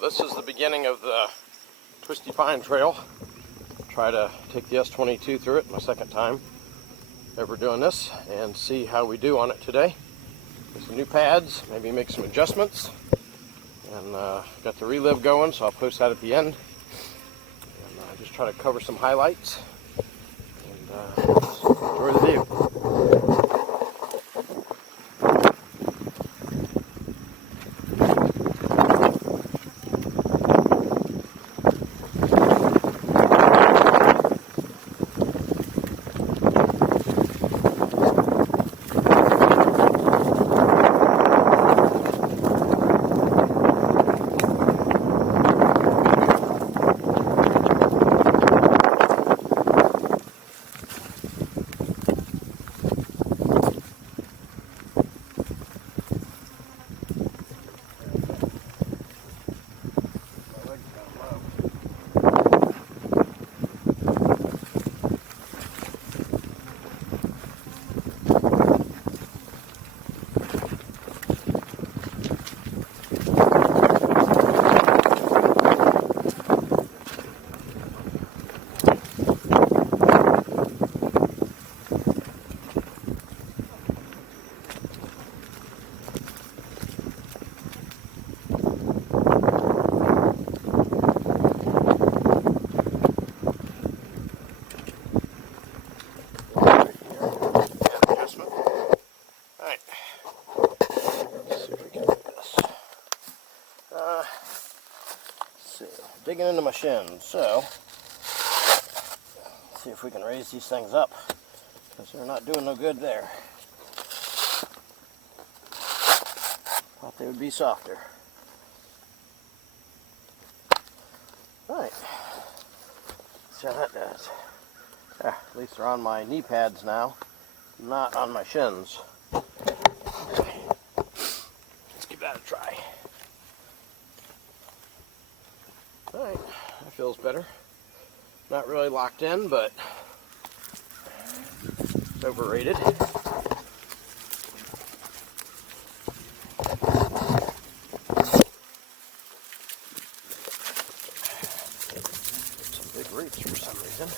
this is the beginning of the Twisty Pine Trail. Try to take the S22 through it, my second time ever doing this, and see how we do on it today. With some new pads, maybe make some adjustments, and got the relive going, so I'll post that at the end. And just try to cover some highlights, and enjoy the view. Digging into my shins, so let's see if we can raise these things up, because they're not doing no good there. Thought they would be softer. Alright, see how that does. At least they're on my knee pads now, not on my shins. Okay. Let's give that a try. Alright, that feels better. Not really locked in, but it's overrated. Some big roots for some reason.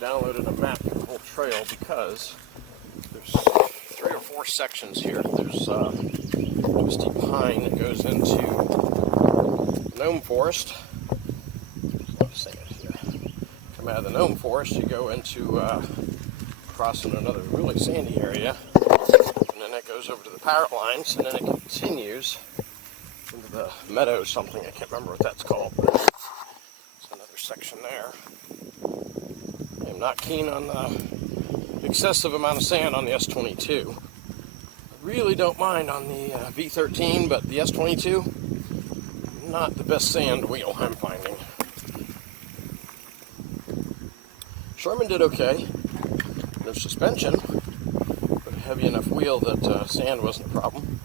Downloaded a map for the whole trail, because there's 3 or 4 sections here. There's twisty pine that goes into GNOME forest. Come out of the GNOME forest, you go into crossing another really sandy area, and then it goes over to the power lines, and then it continues into the meadow something. I can't remember what that's called, but it's another section there. I'm not keen on the excessive amount of sand on the S22. I really don't mind on the V13, but the S22, not the best sand wheel I'm finding. Sherman did okay. No suspension, but a heavy enough wheel that sand wasn't a problem.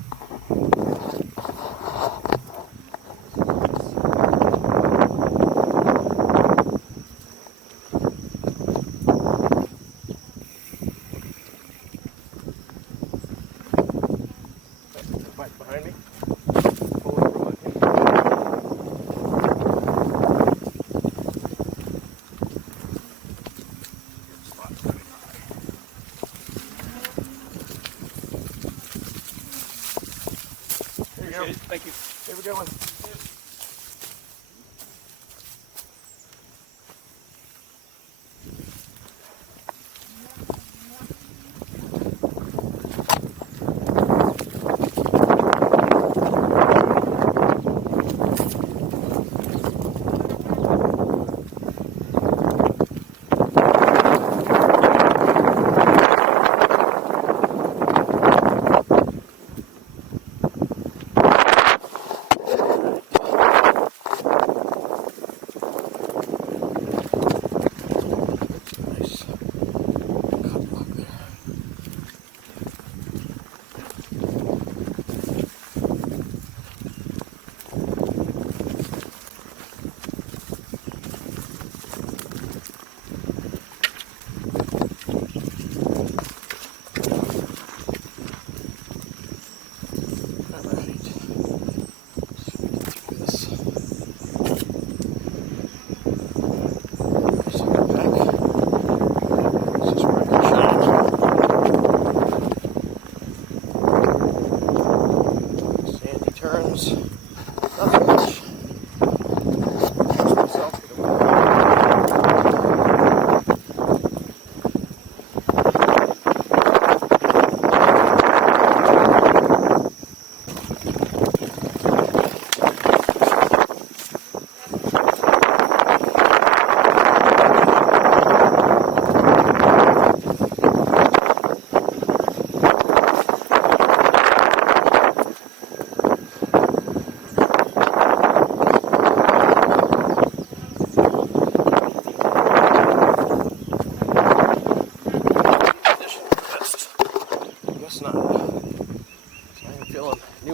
The bike behind me. Pull over with him. Thank you. Here we go.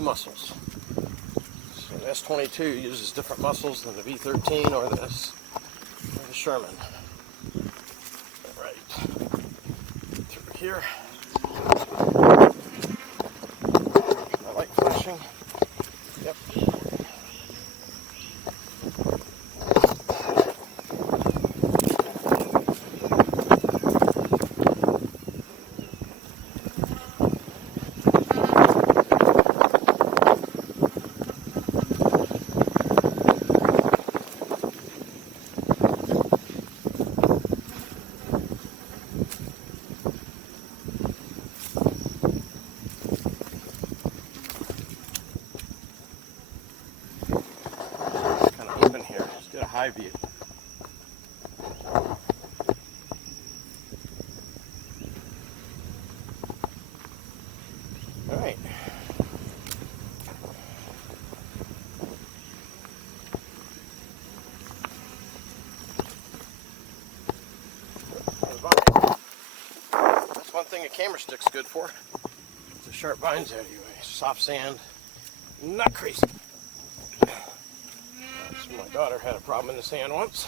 Muscles. So the S22 uses different muscles than the V13 or the Sherman. All right, through here. My light flashing. Yep. High view. All right. That's one thing a camera stick's good for. The sharp vines out of your way. Soft sand, not crazy. My daughter had a problem in the sand once.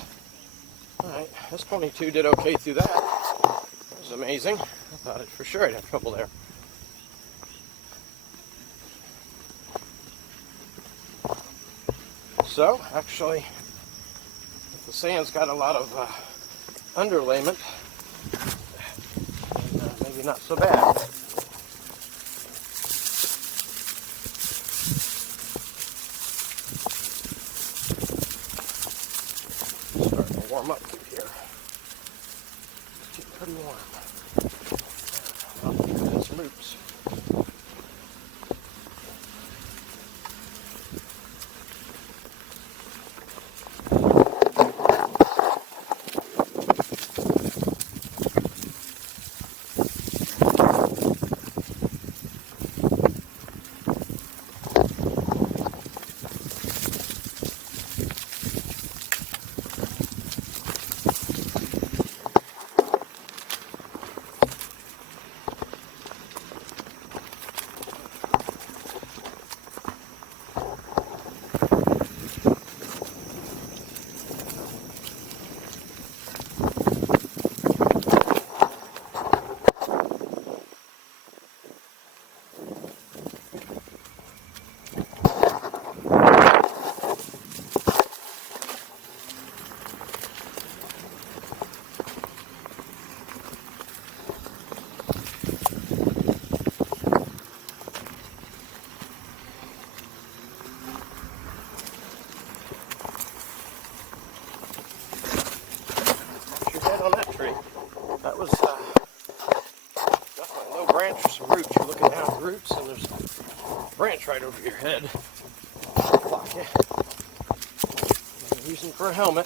Alright, this 22 did okay through that. That was amazing. I thought for sure I'd have trouble there. So, actually, the sand's got a lot of underlayment, and maybe not so bad. pretty warm. I'll get some roots. On that tree. That was definitely a low branch with some roots. You're looking down at the roots and there's a branch right over your head. Block you. I'm using for a helmet.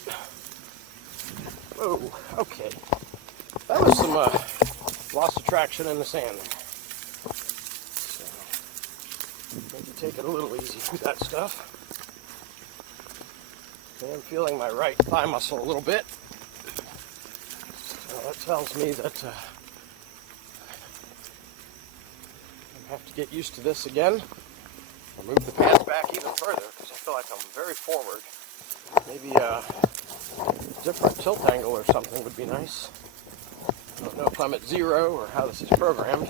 Whoa, okay. That was some loss of traction in the sand. So, maybe take it a little easy through that stuff. I am feeling my right thigh muscle a little bit. That tells me that I have to get used to this again. I'll move the pants back even further because I feel like I'm very forward. Maybe a different tilt angle or something would be nice. I don't know if I'm at 0 or how this is programmed.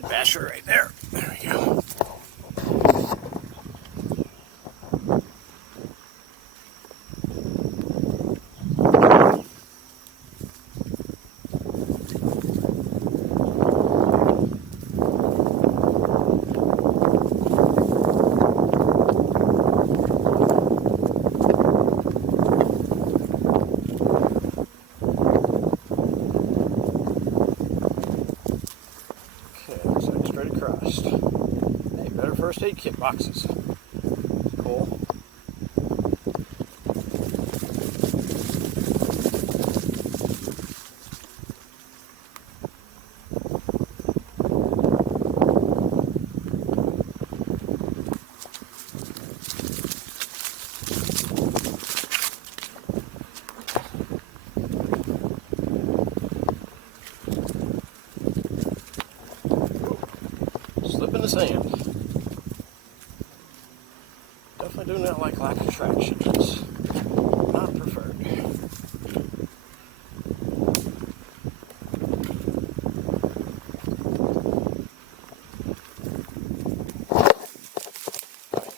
Head basher right there. There we go. Hey, better first aid kit boxes. Cool. Slip in the sand. Definitely do not like lack of traction. It's not preferred.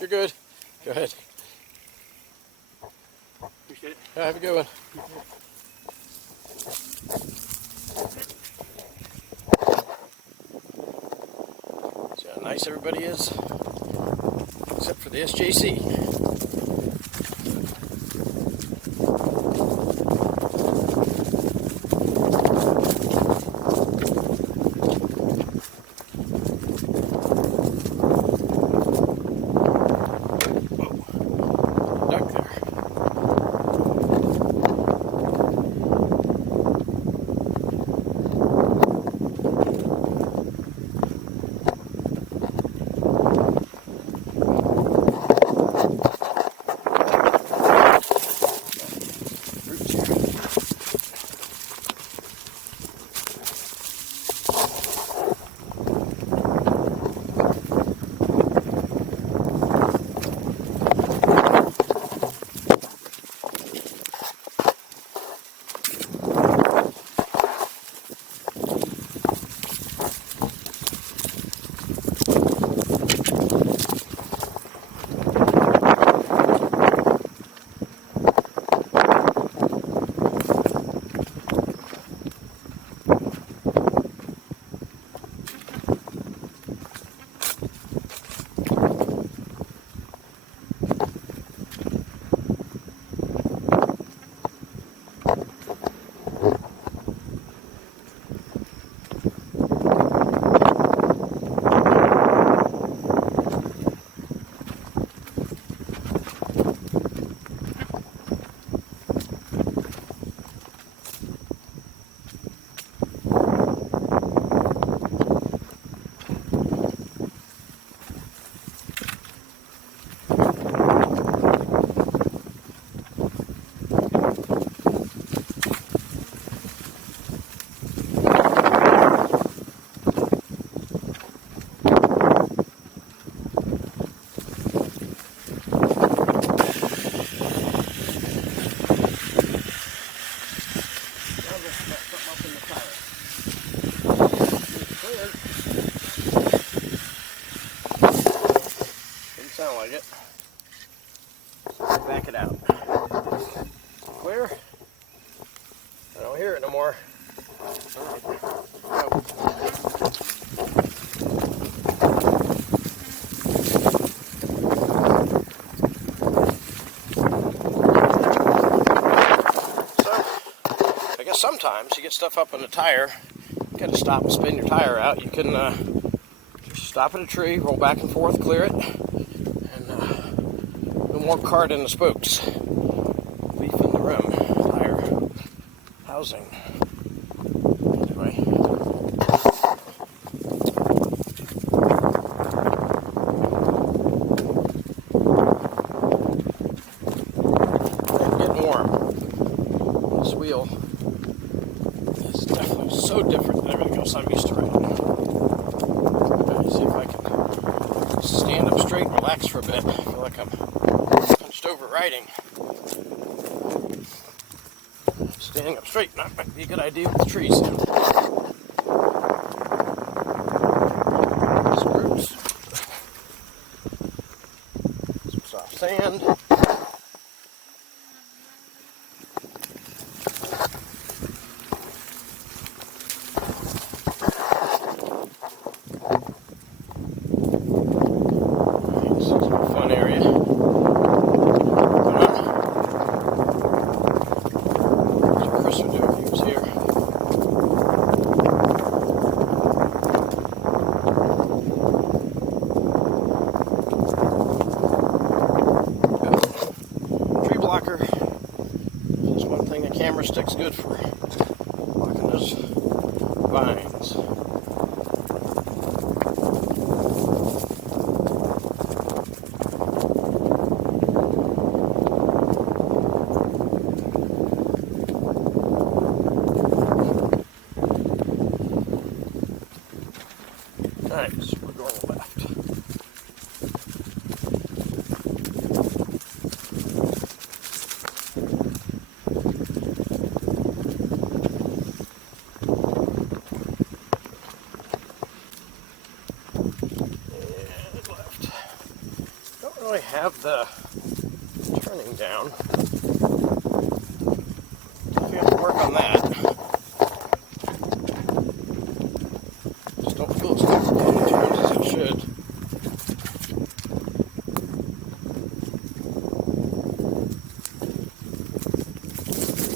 You're good. Go ahead. Appreciate it. Yeah, have a good one. See how nice everybody is? Except for the SJC. Sound like it. Back it out. Clear? I don't hear it no more. Oh. So, I guess sometimes you get stuff up on the tire. You gotta stop and spin your tire out. You can just stop at a tree, roll back and forth, clear it. More card in the spokes, leaf in the rim, tire, housing. Anyway, getting warm. This wheel is definitely so different than everything else I'm used to riding. Let's see if I can stand up straight and relax for a bit. I feel like I'm over riding. Standing up straight, that might be a good idea with the trees. sand. This is a fun area. Chris would do if he was here. Tree blocker. That's one thing a camera stick's good for. Blocking those vines. Alright, so we're going left. And left. Don't really have the turning down. We have to work on that. Just don't feel as comfortable in turns as it should.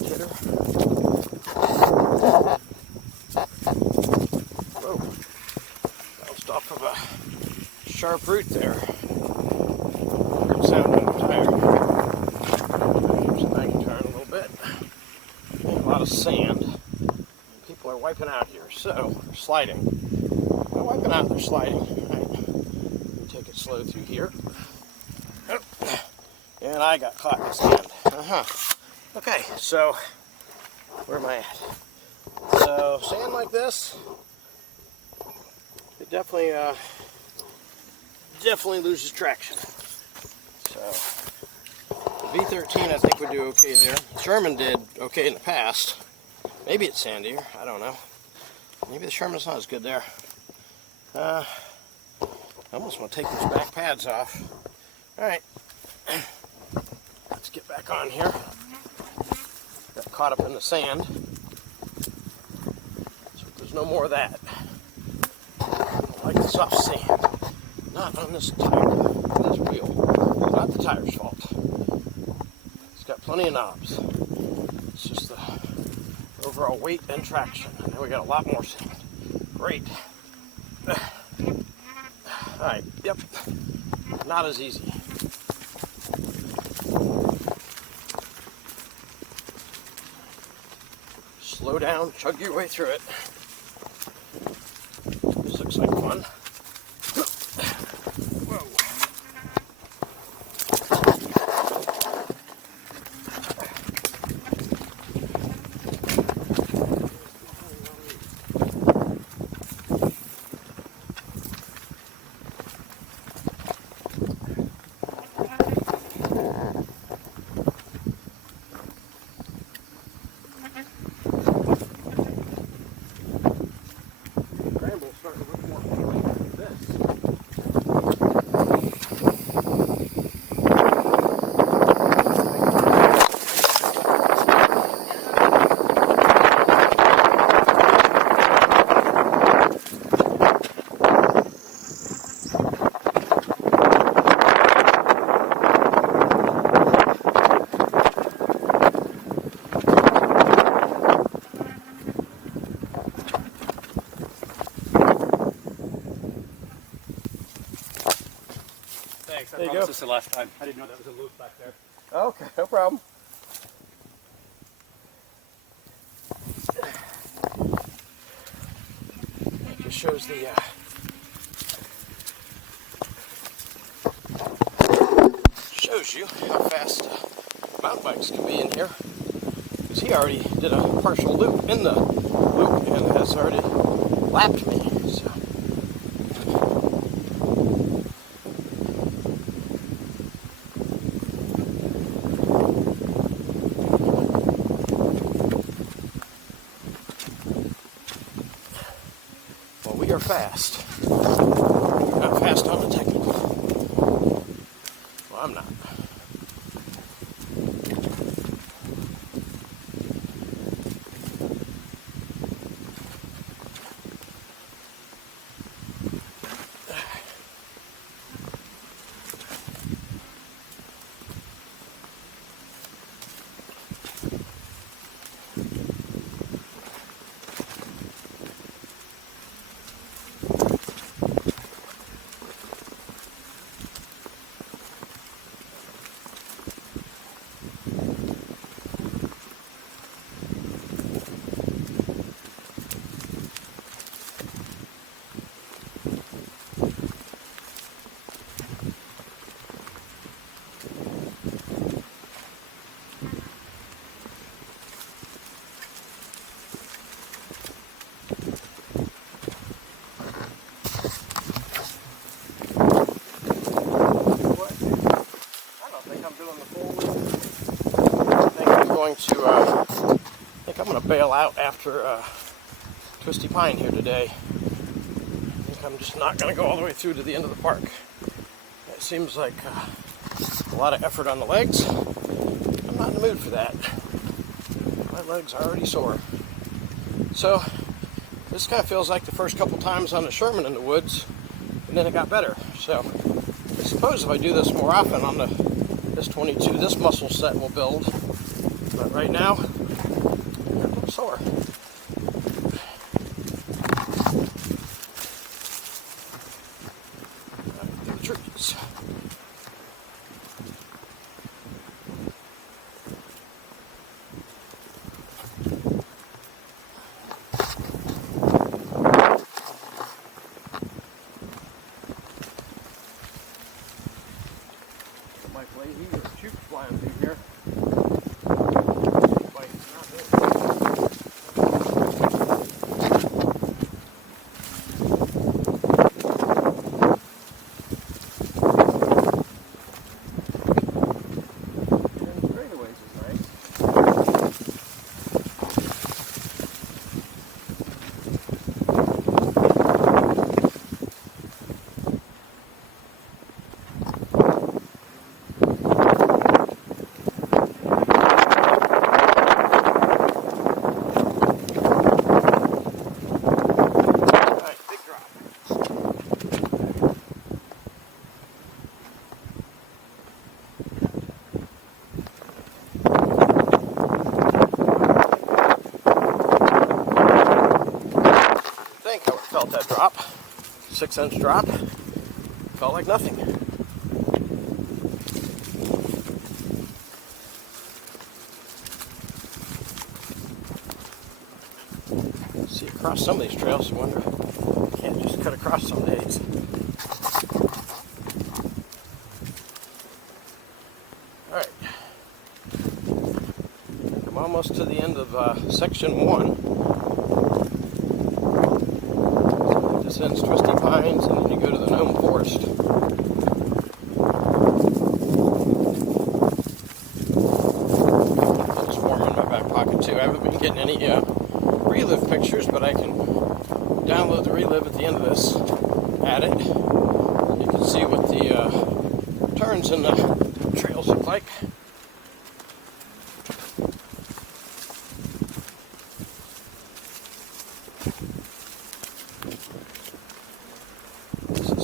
Hitter. Whoa. Bounced off of a sharp root there. Good sound on the tire. So I can turn a little bit. A lot of sand. People are wiping out here, so they're sliding. They're wiping out, they're sliding. Right. Take it slow through here. Oh. And I got caught in the sand. Okay, so where am I at? So sand like this, it definitely loses traction. So the V13 I think would do okay there. Sherman did okay in the past. Maybe it's sandier, I don't know. Maybe the Sherman's not as good there. I almost want to take these back pads off. Alright, let's get back on here. Got caught up in the sand. So there's no more of that. I don't like the soft sand. Not on this tire, this wheel. It's not the tire's fault. It's got plenty of knobs. It's just the overall weight and traction. And now we got a lot more sand. Great. Alright, yep. Not as easy. Slow down, chug your way through it. This looks like fun. Whoa. Thanks, I There you promised go. this the last time. I didn't know that was a loop back there. Okay, no problem. That just shows the shows you how fast mountain bikes can be in here. Because he already did a partial loop in the loop and has already lapped me. So. Well, we are fast. We're not fast on the technical. Well, I'm not. I'm going to bail out after Twisty Pine here today. I think I'm just not going to go all the way through to the end of the park. It seems like a lot of effort on the legs. I'm not in the mood for that. My legs are already sore. So this kind of feels like the first couple times on the Sherman in the woods, and then it got better. So I suppose if I do this more often on the S22, this muscle set will build. But right now, I'm a little sore. Through the trees. Mike Leahy or Chooks flying through here. Felt that drop, 6-inch drop, felt like nothing. See across some of these trails, you wonder, you can't just cut across some days. Alright, I'm almost to the end of section 1. Descends Twisty Pines, and then you go to the Gnome Forest. It's warm in my back pocket too. I haven't been getting any relive pictures, but I can download the relive at the end of this. Add it. You can see what the turns in the trails look like.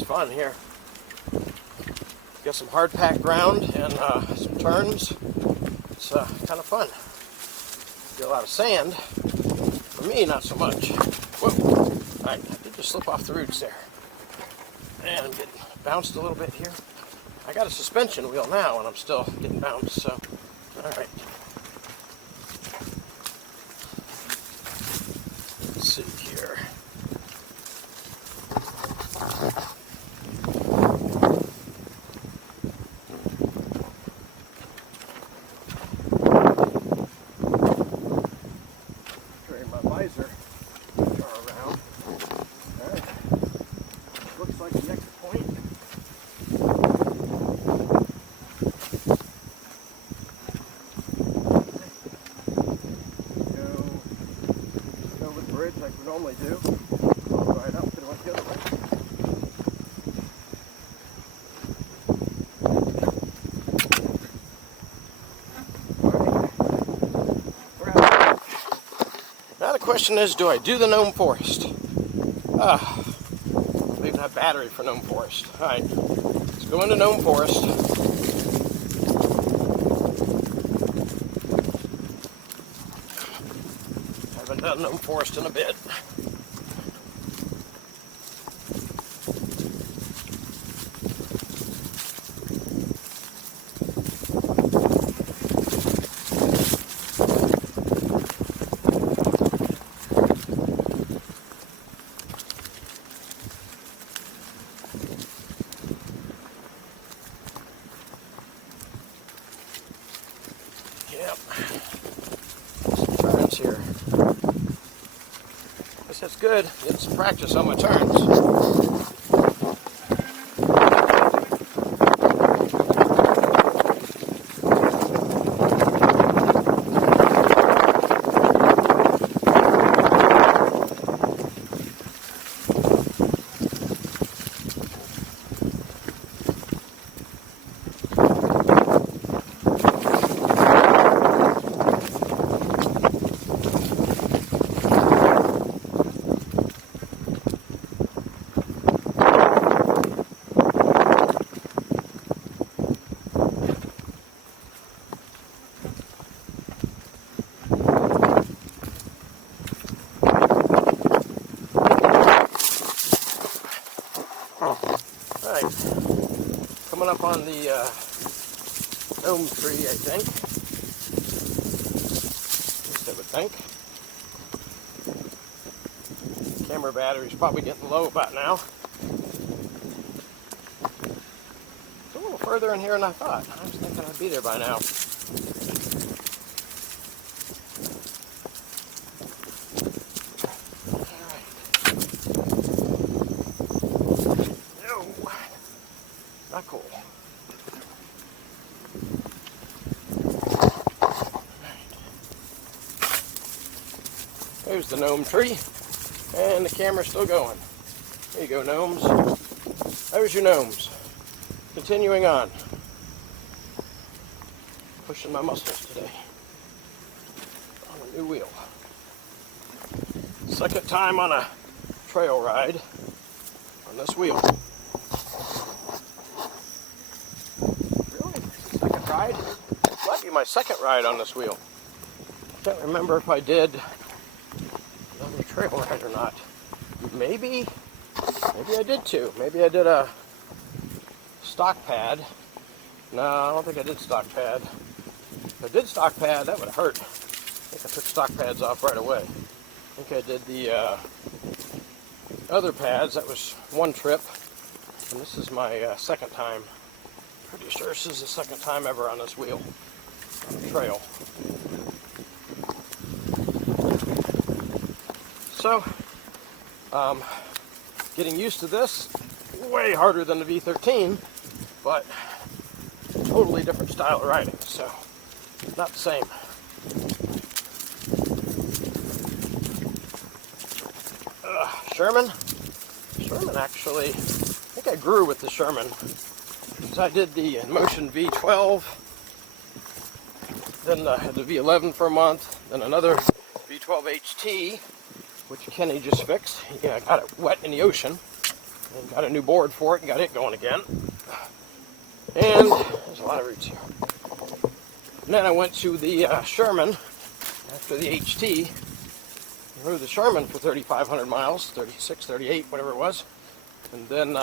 Fun here. Got some hard packed ground and some turns. It's kind of fun. Get a lot of sand. For me, not so much. Whoa! Alright, I did just slip off the roots there. And get bounced a little bit here. I got a suspension wheel now and I'm still getting bounced, so alright. Let's see here. Like we normally do. Right up and went the other way. Alright. Now the question is, do I do the Gnome Forest? I don't even have battery for Gnome Forest. Alright, let's go into Gnome Forest. Haven't done Gnome Forest in a bit. Yep. Some turns here. Guess that's good. Get some practice on my turns. Alright, coming up on the GNOME tree, I think. At least I would think. Camera battery's probably getting low about now. It's a little further in here than I thought. I was thinking I'd be there by now. Not cool. There's the GNOME tree, and the camera's still going. There you go, gnomes. There's your gnomes. Continuing on. Pushing my muscles today on a new wheel. Second time on a trail ride on this wheel. Ride. Might be my second ride on this wheel. Can't remember if I did another trail ride or not. Maybe I did too. Maybe I did a stock pad. No, I don't think I did stock pad. If I did stock pad, that would have hurt. I think I took stock pads off right away. I think I did the other pads. That was one trip, and this is my second time. Pretty sure this is the second time ever on this wheel, on the trail. So, getting used to this, way harder than the V13, but totally different style of riding, so not the same. Sherman actually, I think I grew with the Sherman. So I did the Motion V12, then I had the V11 for a month, then another V12 HT, which Kenny just fixed. Yeah, I got it wet in the ocean, and got a new board for it, and got it going again. And there's a lot of roots here. And then I went to the Sherman after the HT. I rode the Sherman for 3,500 miles, 36, 38, whatever it was. And then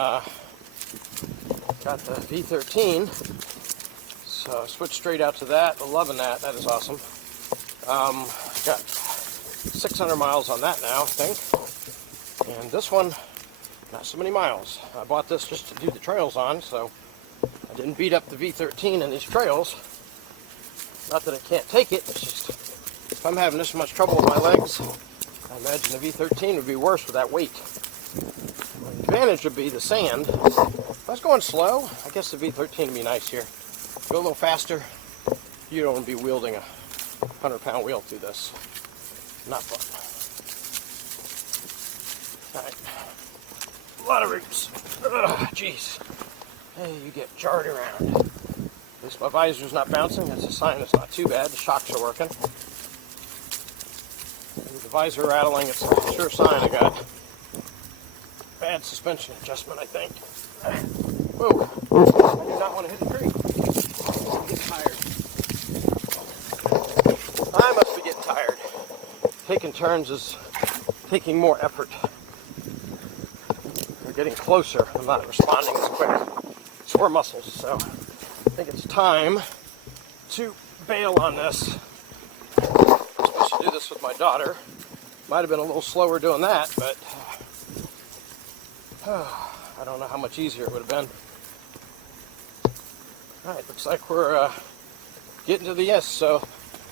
got the V13, so switched straight out to that. Loving that. That is awesome. Got 600 miles on that now, I think. And this one, not so many miles. I bought this just to do the trails on, so I didn't beat up the V13 in these trails. Not that I can't take it, it's just if I'm having this much trouble with my legs, I imagine the V13 would be worse with that weight. The advantage would be the sand. If I was going slow, I guess the V13 would be nice here. Go a little faster, you don't want to be wielding a 100-pound wheel through this. Not fun. Alright. A lot of roots. Jeez. Hey, you get jarred around. At least my visor's not bouncing. That's a sign it's not too bad. The shocks are working. And the visor rattling, it's a sure sign I got bad suspension adjustment, I think. Whoa. I do not want to hit the tree. I'm getting tired. I must be getting tired. Taking turns is taking more effort. They're getting closer. I'm not responding as quick. Sore muscles, so I think it's time to bail on this. I'm supposed to do this with my daughter. Might have been a little slower doing that, but I don't know how much easier it would have been. Alright, looks like we're getting to the S, so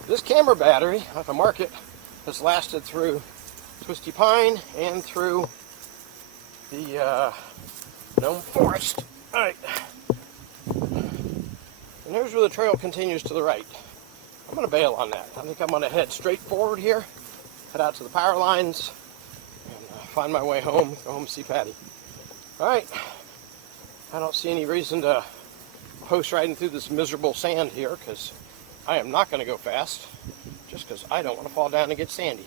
This camera battery at the market has lasted through Twisty Pine and through the GNOME forest. Alright. And here's where the trail continues to the right. I'm going to bail on that. I think I'm going to head straight forward here, head out to the power lines, and find my way home, go home and see Patty. Alright. I don't see any reason to post riding through this miserable sand here, because I am not going to go fast, just because I don't want to fall down and get sandy.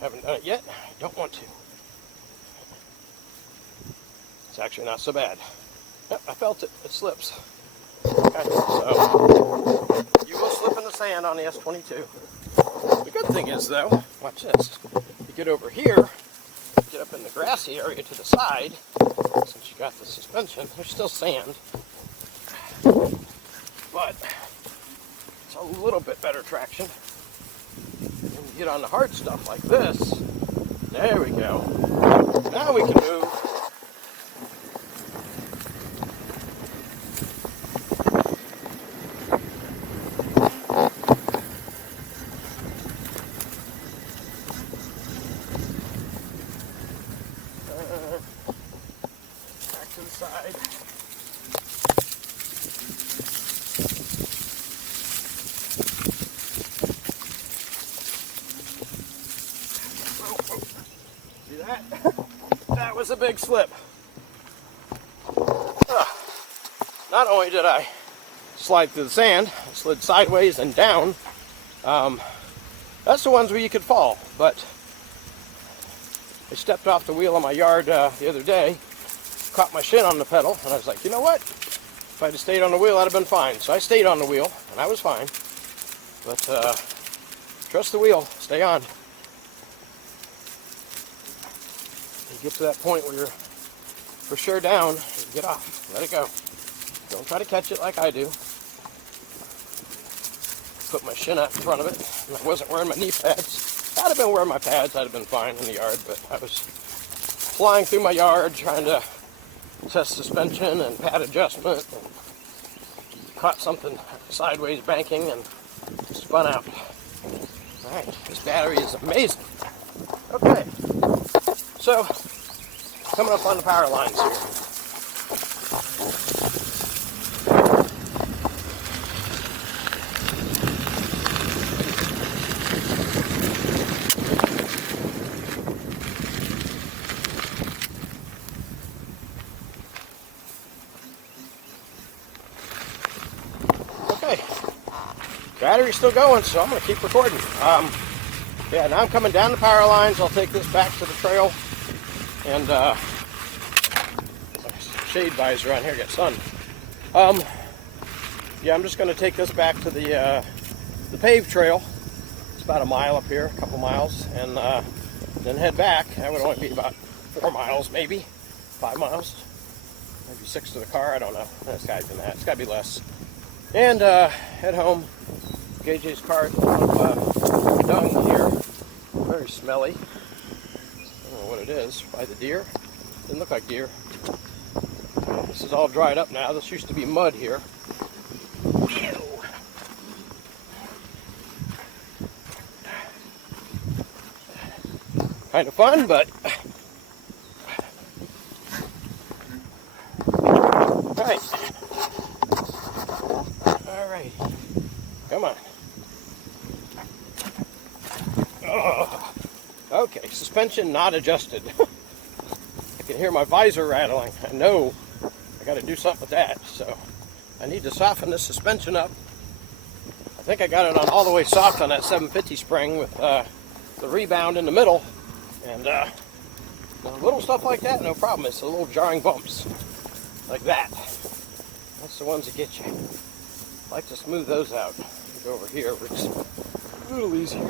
Haven't done it yet. I don't want to. It's actually not so bad. Yep, I felt it. It slips. Okay, so you will slip in the sand on the S22. The good thing is, though, watch this. You get over here, get up in the grassy area to the side, since you got the suspension, there's still sand, but it's a little bit better traction. When you get on the hard stuff like this, there we go. Now we can move. Back to the side. See that? That was a big slip. Not only did I slide through the sand, I slid sideways and down. That's the ones where you could fall, but I stepped off the wheel of my yard the other day, caught my shin on the pedal, and I was like, you know what? If I'd have stayed on the wheel, I'd have been fine. So I stayed on the wheel, and I was fine. But trust the wheel, stay on. You get to that point where you're for sure down, you get off, let it go. Don't try to catch it like I do. Put my shin out in front of it, and I wasn't wearing my knee pads. I'd have been wearing my pads, I'd have been fine in the yard, but I was flying through my yard trying to test suspension and pad adjustment, and caught something sideways banking and spun out. Alright, this battery is amazing. Okay, so coming up on the power lines here. Okay, battery's still going, so I'm going to keep recording. Yeah, now I'm coming down the power lines. I'll take this back to the trail, and shade visor on here, get sun. Yeah, I'm just going to take this back to the paved trail. It's about a mile up here, a couple miles, and then head back. That would only be about 4 miles, maybe 5 miles, maybe 6 to the car. I don't know. It's got to be that. It's got to be less. And head home. JJ's car is a lot of dung here. Very smelly. I don't know what it is. Probably the deer. Didn't look like deer. This is all dried up now. This used to be mud here. Ew. Kind of fun, but Alright. Come on. Oh. Okay, suspension not adjusted. I can hear my visor rattling. I know I got to do something with that, so I need to soften this suspension up. I think I got it on all the way soft on that 750 spring with the rebound in the middle, and little stuff like that, no problem. It's the little jarring bumps like that. That's the ones that get you. I like to smooth those out. Go over here where it's a little easier.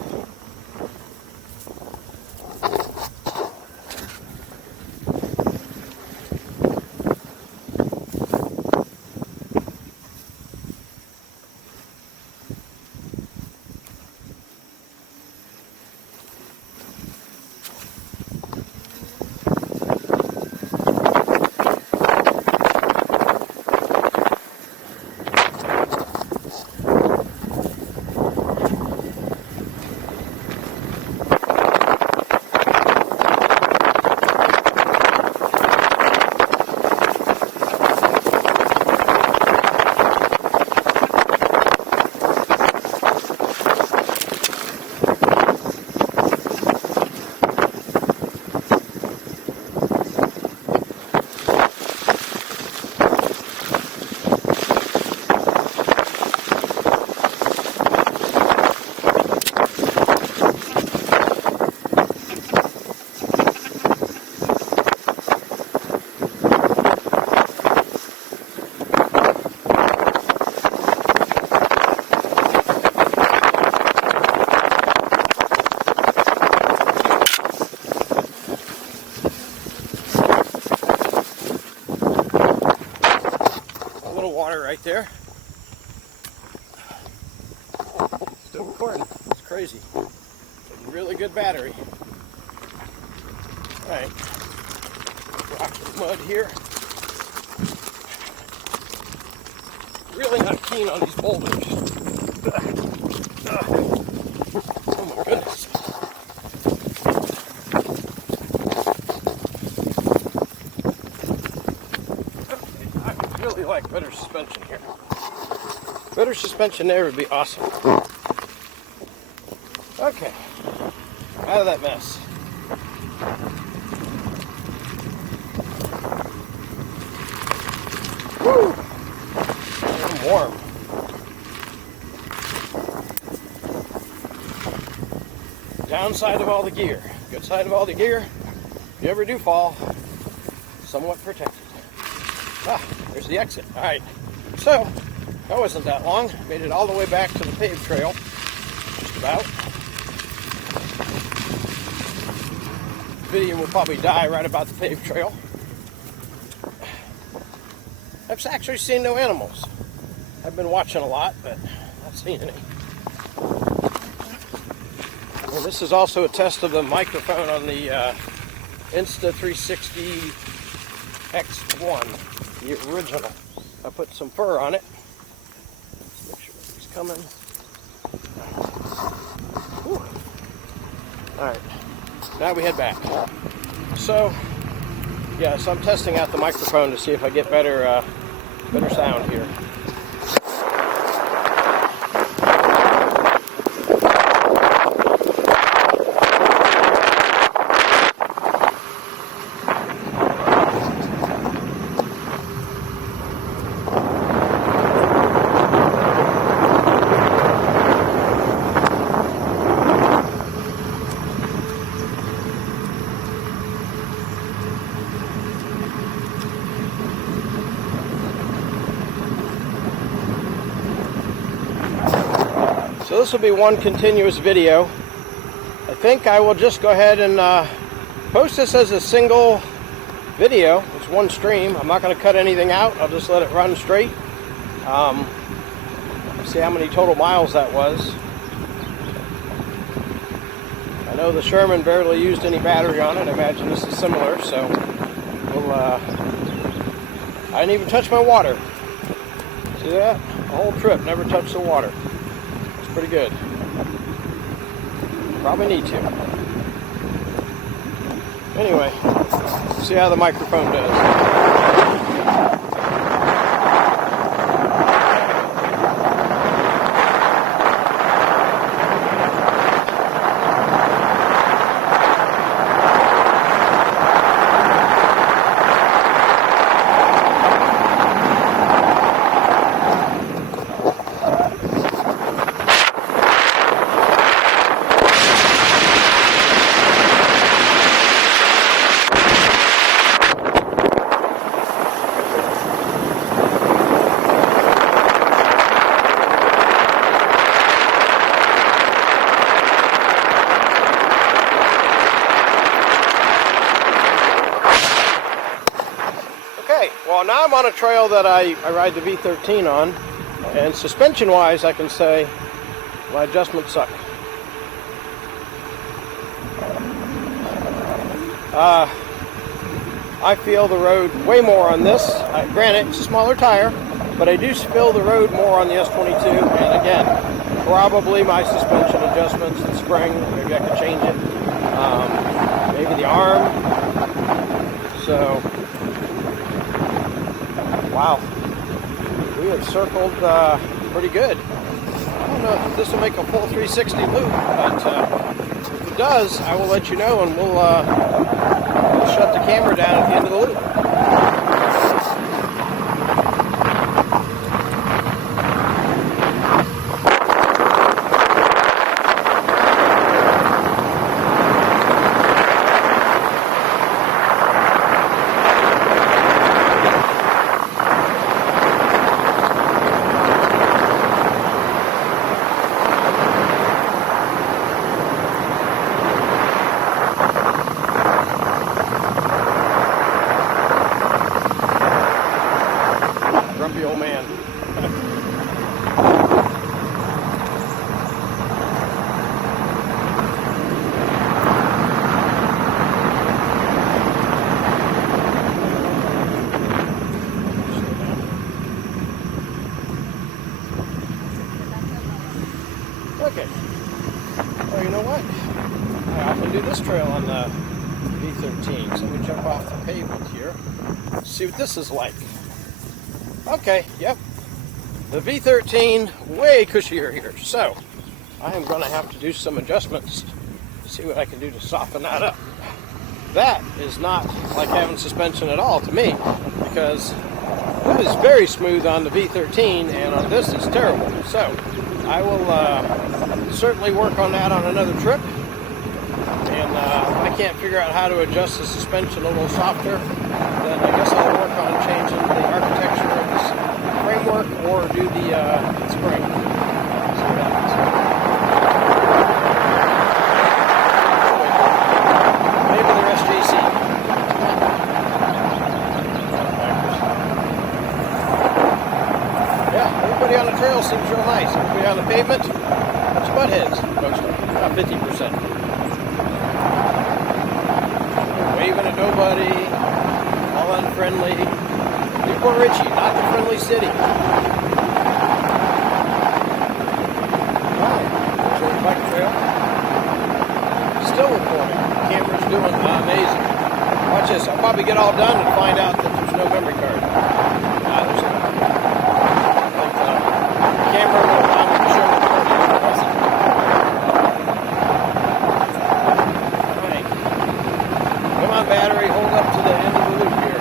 recording. It's crazy. Really good battery. Alright. Rock the mud here. Really not keen on these boulders. Oh my goodness. I would really like better suspension here. Better suspension there would be awesome. Okay. Out of that mess. Woo! I'm warm. Downside of all the gear. Good side of all the gear, if you ever do fall, somewhat protected. Ah, there's the exit. Alright, so that wasn't that long. Made it all the way back to the paved trail. Just about. The video will probably die right about the paved trail. I've actually seen no animals. I've been watching a lot, but not seen any. And this is also a test of the microphone on the Insta360 X1, the original. I put some fur on it. Let's make sure he's coming. Alright, now we head back. So, yeah, so I'm testing out the microphone to see if I get better sound here. So this will be one continuous video. I think I will just go ahead and post this as a single video. It's one stream. I'm not going to cut anything out. I'll just let it run straight. See how many total miles that was. I know the Sherman barely used any battery on it. I imagine this is similar. So we'll, I didn't even touch my water. See that? The whole trip, never touched the water. Pretty good. Probably need to. Anyway, see how the microphone does. Well, now I'm on a trail that I ride the V13 on, and suspension-wise, I can say my adjustments suck. I feel the road way more on this. Granted, it's a smaller tire, but I do feel the road more on the S22, and again, probably my suspension adjustments, the spring, maybe I could change it, maybe the arm, so... Wow, we have circled pretty good. I don't know if this will make a full 360 loop, but if it does, I will let you know, and we'll shut the camera down at the end of the loop. Okay. Oh, you know what? I often do this trail on the V13. So let me jump off the pavement here. See what this is like. Okay, yep. The V13, way cushier here. So, I am going to have to do some adjustments to see what I can do to soften that up. That is not like having suspension at all to me, because that is very smooth on the V13, and on this it's terrible. So, I will certainly work on that on another trip. And if I can't figure out how to adjust the suspension a little softer, then I guess I'll work on changing the architecture of this framework or do the spring. See what happens. Maybe they're SJC. Yeah, everybody on the trail seems real nice. Everybody on the pavement, that's buttheads, mostly. About 50%. Waving at nobody, all unfriendly. Newport Richie, not the friendly city. Alright, there's a bike trail. Still recording. The camera's doing amazing. Watch this, I'll probably get all done and find out that there's no memory card. There's a, I think the camera will allow me to show recording. Alright. Come on, battery, hold up to the end of the loop here.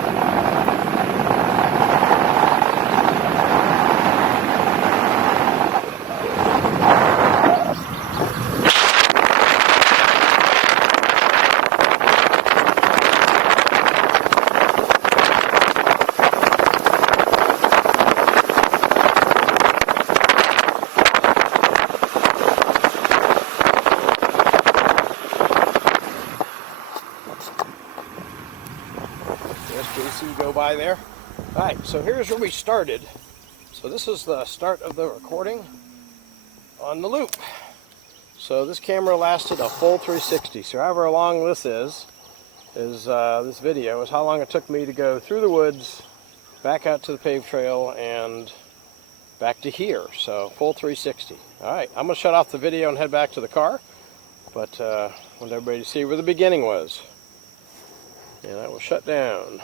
SJC go by there. Alright, so here's where we started. So this is the start of the recording on the loop. So this camera lasted a full 360. So however long this is this video is how long it took me to go through the woods, back out to the paved trail, and back to here. So full 360. Alright, I'm going to shut off the video and head back to the car. But I want everybody to see where the beginning was. And I will shut down.